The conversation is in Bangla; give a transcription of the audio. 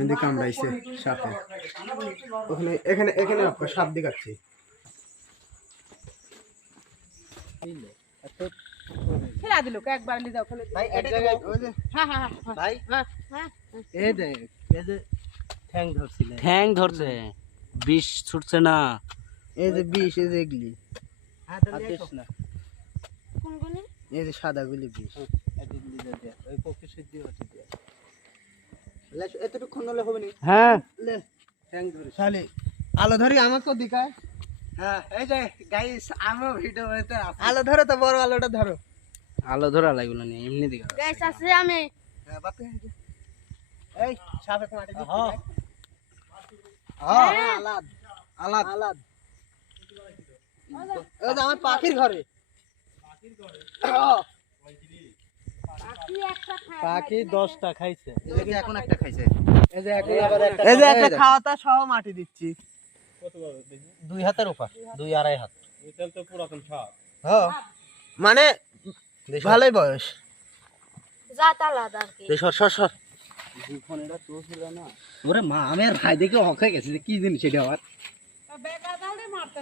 এদিকে কামড়াইছে সাপে। ওখানে এখানে এখানে আপনার সাপ দেখাচ্ছি। খেলা দিল একবার লি দাও খেলে ভাই এক জায়গায় ওই যে হ্যাঁ হ্যাঁ ভাই হ্যাঁ এই দেখ এই যে ঠ্যাং ধরছিল, ঠ্যাং ধরছে, বিষ ছুটছে না। এই যে বিষ, এই যে এগুলি দিস না, কোন কোন এই যে সাদা গুলি বিষ এগুলি দে ওই পক্ষে সিদ্ধি হচ্ছে দিয়া লে এতটুকু হলে হবে না। হ্যাঁ লে ঠ্যাং ধরে শালি আলো ধরি আমাকে দেখায়। হ্যাঁ এই যে গাইস আমো ভিডিও হইতে আলো ধরো তো, বড় আলোটা ধরো। আলো ধরা লাগলো না, এমনি দিকে গাইস আছে আমি হ্যাঁ বাপে এই সাপে মাটি দিছি। হ্যাঁ আলাদ আলাদ আলাদ ওই যে আমার পাখির ঘরে। পাখি একটা খায় পাখি 10টা খাইছে। এই যে এখন একটা খাইছে, এই যে এখন আবার একটা, এই যে একটা খাওয়াটা সহ মাটি দিচ্ছি। কত বড় দেখি? 2 হাতের উপর, 2-2.5 হাত। ওইটাল তো পুরাতন সাপ। হ্যাঁ মানে ভালোই বয়স। জাত আলাদা আর কি। সর সর সর। ফোন এটা তো ছিল না। ওরে মা, আমি আর ভাই দেখে হক হয়ে গেছে যে কি জিনিস এটা আবার। বেকার দাঁড়ে মারতে